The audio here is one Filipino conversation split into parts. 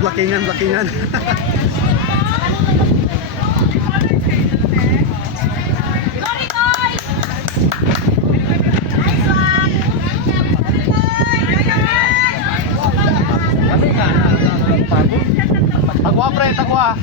Blakingan. Tagwa pre, tagwa.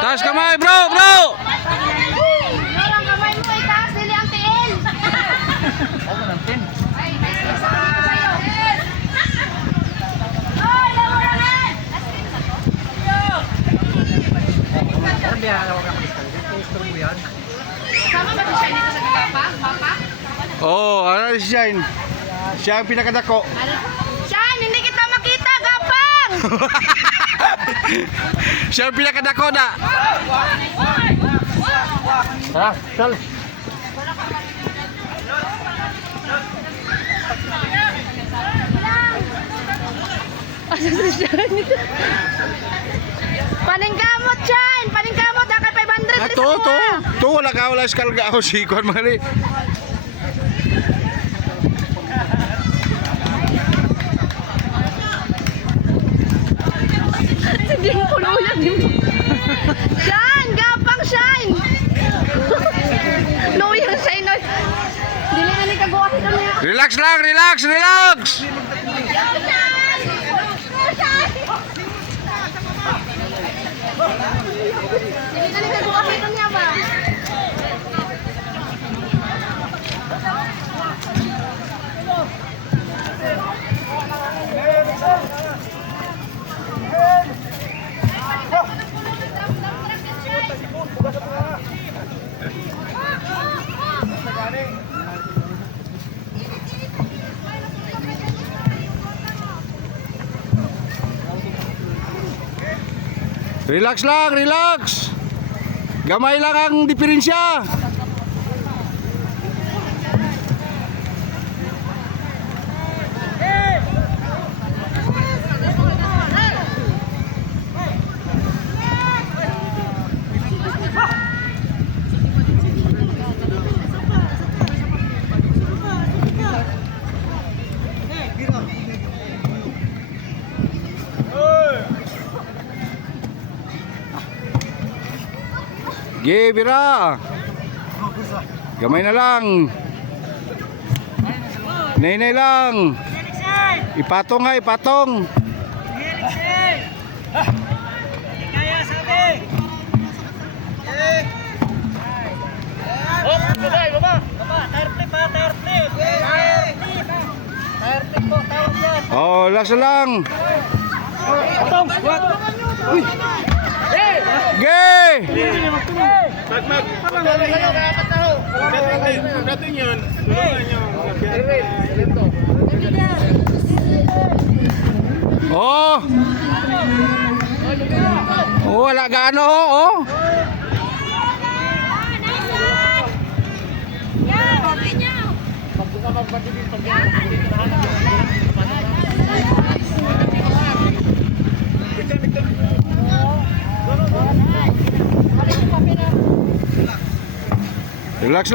Taas kamay, bro! Norang kamay mo, itaas nili ang tiin. Ako ng tin. Ay, sa'yo. Ay, lamurangan! Ano biya ako ka mag-install? Gusto mo yan? Sama ba siya dito sa mapa? Mapa? Ano si Shine? Siya ang pinakadako. Shan, hindi kita makita, gapang! Siya ang pinakadako na. Tara, sal. Paningkamot, Shan! Paningkamot, dakay 500 To, wala ka, wala skal ka ako si Kwan Mali. Hindi mo puno yan. Shan! Gapang, Shan! Luyang Shan. Dili na ni kaguan ito niya. Relax lang. Dili na ni kaguan ito niya ba? Relax. Gamay lang ang diferensya. Bira. Gamay na lang. Nay lang. Ipatong. Kaya sabi. Oh, baba. Tire flip. Tire flip po, tawag yan. Lasa lang. Atong, what? Uy. Gay! Pagdating yun, tulungan nyo. Wala gaano, Relax.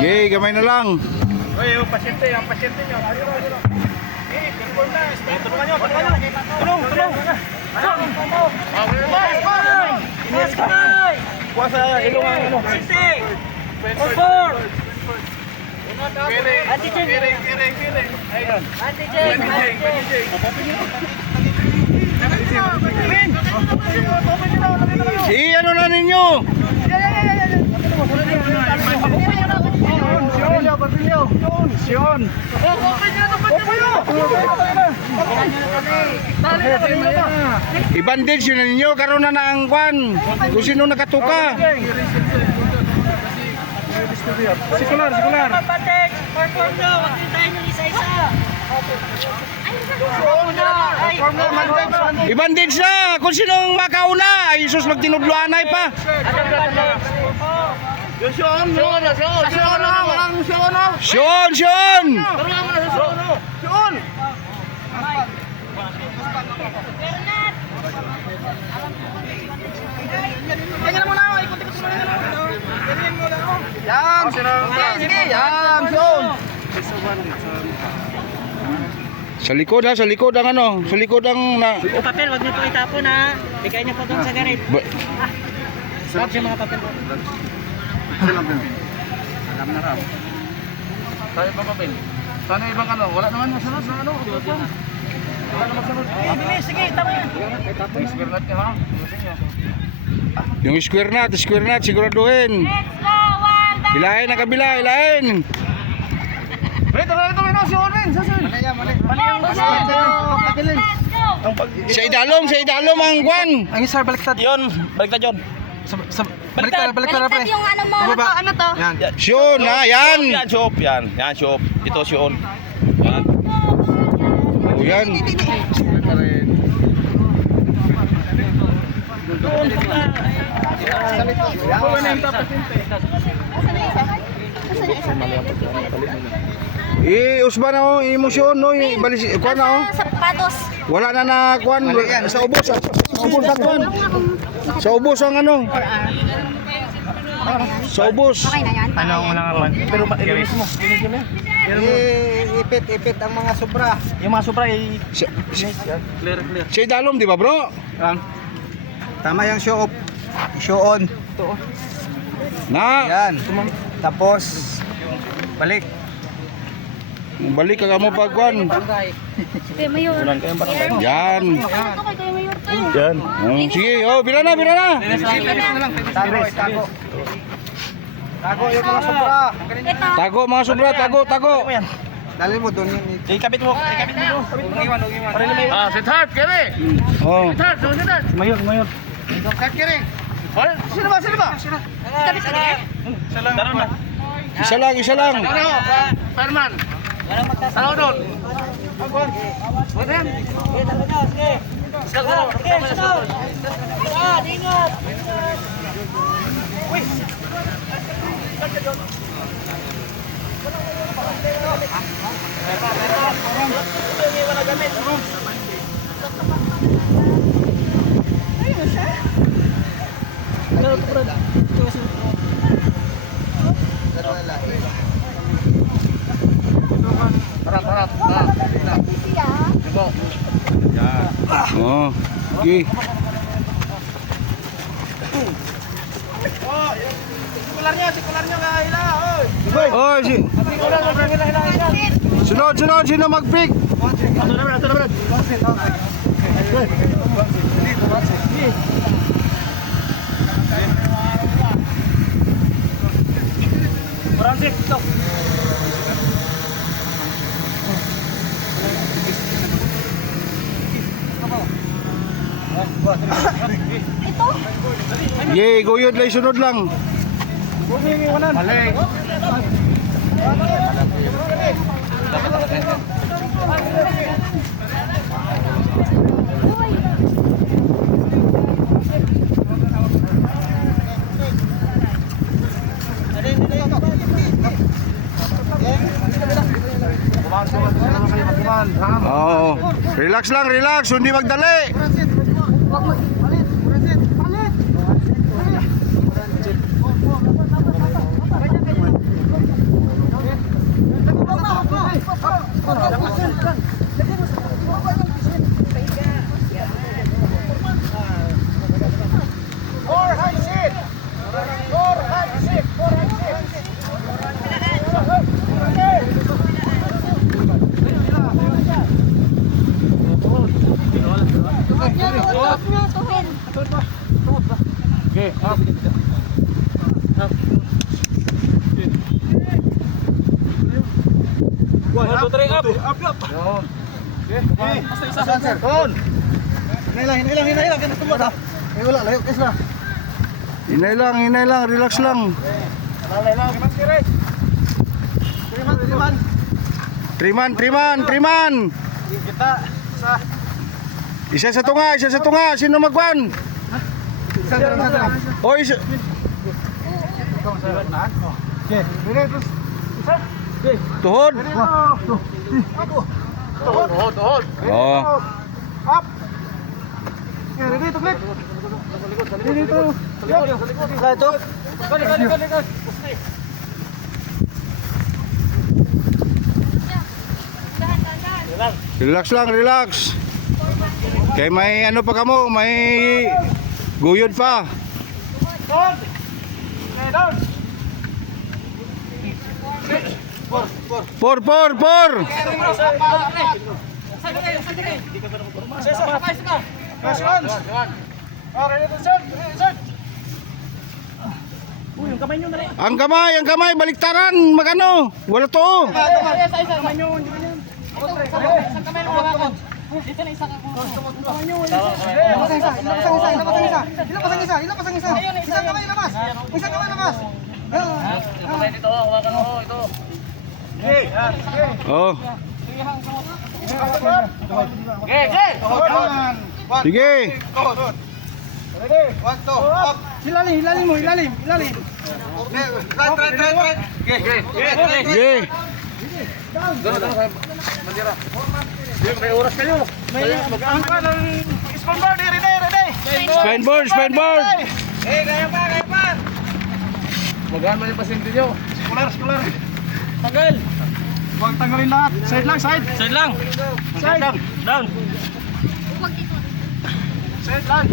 Gay, gamay na lang. Oy, yung pasyente nyo. Tulong. Kuha sa ilong ang ano. Si ano na ninyo? Yun. I-bandage yun na ninyo, karoon na ang kwan. Kung sino nakatuka. Sikular. I-bandage na, kung sinong makauna. Ay, Isus, magtinudloanay pa. Siyon! Sa likod ha, sa likod ang ano, sa likod ang na... Yung papel, wag niyo po itapon ha. Bigay niyo po doon sa garit. Sarap siya mga papel po. Alam na raw. Tayo pa papel. Sana ibang ano, wala naman masunod sa ano. Wala naman masunod. Bilis, sige, tama yan. Square nut niya ha. Yung square nut, siguraduhin. Hilahin ang kabila, hilahin. Ito, si Oren. Sa idalom ang kwan. Ang isa, baliktad. Yun, baliktad yun. Baliktad pre. Yung ano mo, ano to? Yan. Siyon ha, yan. Yan, shop. Yan, shop. Ito si On. Yan. O yan. Usban na o, emosyon no, balis, kwan na o. Sapatos. Wala na na kwan, sa ubos ang kwan. Sa ubos ang ano. Sa ubos. Okay na yan? Ano ang unang awan? Pero iris mo. Ipit ang mga sobra. Yung mga sobra ay Clear. Sa idalom, di ba bro? Tama yung show off. Show on. Na, Yan. Tapos balik. balik ka mo pag kwan. Sige, Mayor. Yan. Ano kay Mayor to? yan. Sige, oh, bira na. Tago. Tago yung mga sobra. Ito. Tago mga sobra, tago. Dali mo doon yun. Ikabit mo. Ah, sit hard, kere. Oh. Mayor. Sino ba? Kabit ka na. Daron na. Isa lang. Fireman. Tanaw doon. Oh. Okay. Sikularnya nga hila, oy. Oh, sunod, sino mag-pick? Francis, ito. Yay, guyod lang, sunod lang. Balik. Oo. Relax lang, hindi magdali. Yun. Basta isa sir. Doon. Hinay lang. Ganito mo na. Eh wala, layo guys na. Hinay lang, relax lang. Lalay lang. Triman. Kita isa sa tunga. Sino magwan? Isa. Oh, isa. Tuhod. Tuhod. Oh. Up. Ready to clip. Ready to. Likod. Likod. Relax. Kay may ano pa kamo, may guyod pa. Down. Okay, down. Por. Ang kamay, baliktaran, magano? Wala to. Oh. Sige. Hilalim mo. Sige. Bandera. May oras kayo. Mag-ang pa ng spinboard. Ready. Spineboard. Kaya pa. Mag-aan man yung pasyente nyo. Scholar. Tanggal. Huwag tanggalin lahat. Side lang. Side lang. Down. Side lang.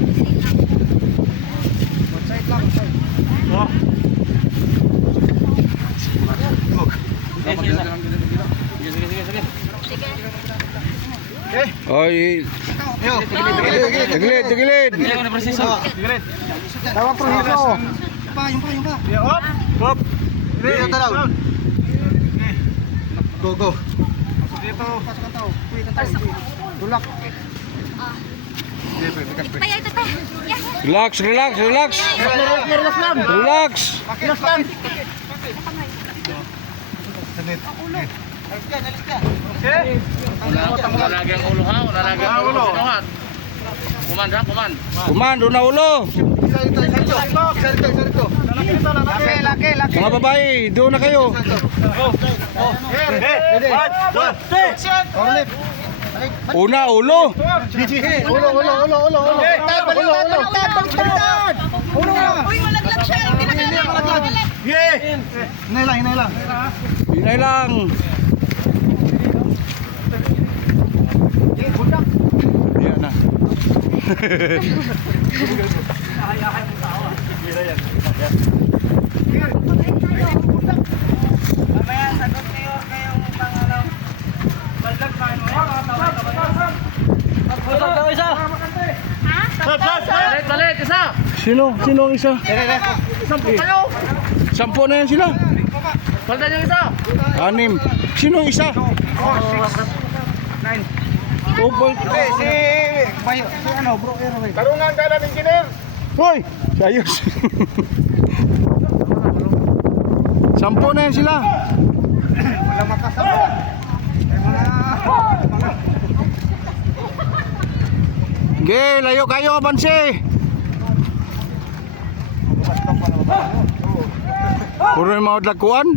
Oh. Sige. Oy. Tagilid. Hindi ako na proseso. Tawag proseso. Yung pa. Up. Ready. Down. Go. Dito. Pasok ang tao. Tulak. Relax. Unalagi ang ulo ha. Unalagi ang ulo. Kuman. Kumando na ulo. Laki. Mga babae, doon na kayo. Una, ulo. Ulo. Uy, malaglag siya. Hindi na malaglag. Hinay lang. Hinay lang. Yan na. Mamaya sagot niyo kayong pangalaw. Baldag pa ano? Pagpusok daw isa. Balik, isa. Sino ang isa? Sampu kayo. 10 na yan sila. Baldan yung isa. 6. Sino ang isa? 2 point. Si bro. Tarungan ka lang, engineer. Hoy! Ayos. 10 na yan sila. Wala makasama. Ge, layo kayo abanse. Puro yung mga dagkuan.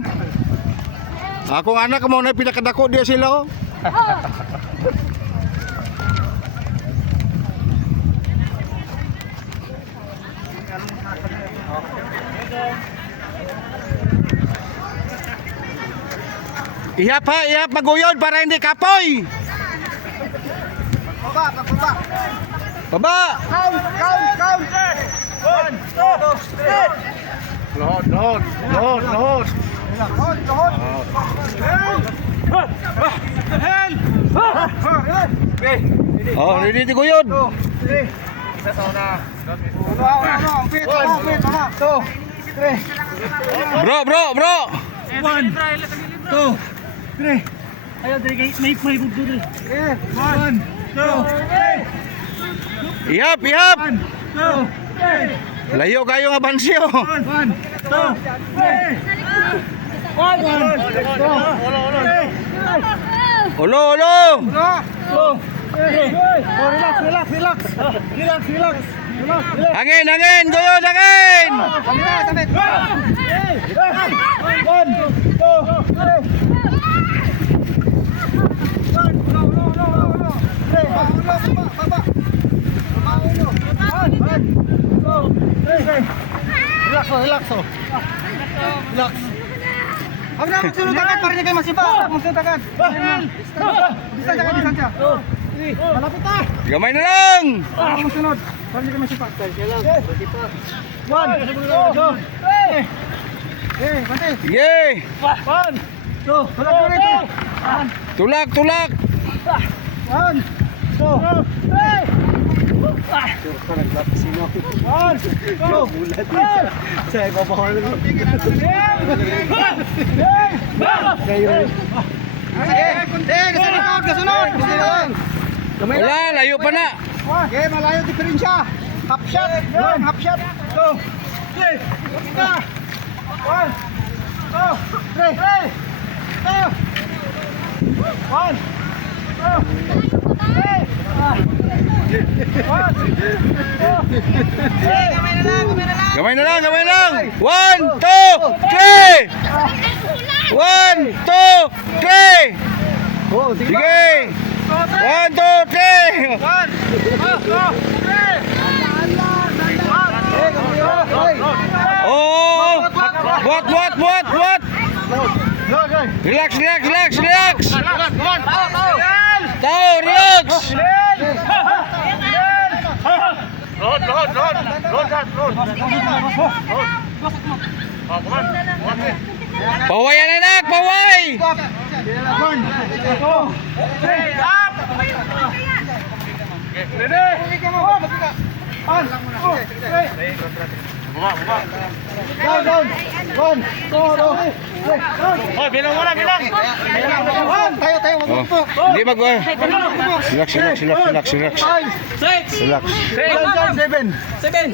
Akong anak mo na pinakadako dia sila. Ihap maguyod para hindi kapoy. Baba. Count. 1, 2, 3. Load. Oh, ready to guyod. Isa sa una. Pit. 2, 3. Bro. 1, 2, 3. Ayaw, dali may bugdo rin. Okay. 1, 2, 3. Ihap, ihap. 1, 2, 3. Layo kayo nga bansyo. 1, 2, 3. Ulo, ulo. Relax. Hangin, hangin. Goyo, hangin. Relax. Huwag na magsunod agad para hindi kayo masipa. Magsunod agad. Distansya. Malapit na. Gamay na lang. Magsunod. Para hindi kayo masipa. 1, 2, 3. Bante. Sige. 1, 2, tulak mo rito. Tulak, tulak. 1, 2, 3. Saya babahol. Kasunod. Wala, layo pa na. Okay, malayo diferensya. Half shot. Half shot. 2, 3. 1, 2, 3. 1, 2, 3. Gamay na lang, gamay na lang. 1, 2, 3. 1, 2, 3. Oh, Sige. 1, 2, 3. Oh. What? Relax. Tao, relax. Paway na anak, paway. 1, 2, 3. Up! Ready? On! 2, 3. Down! 1, 2, 3. Hoy, bilang muna, bilang. Tayo, Oh. Hindi mag Relax. 5, 6, Relax. 7. 7.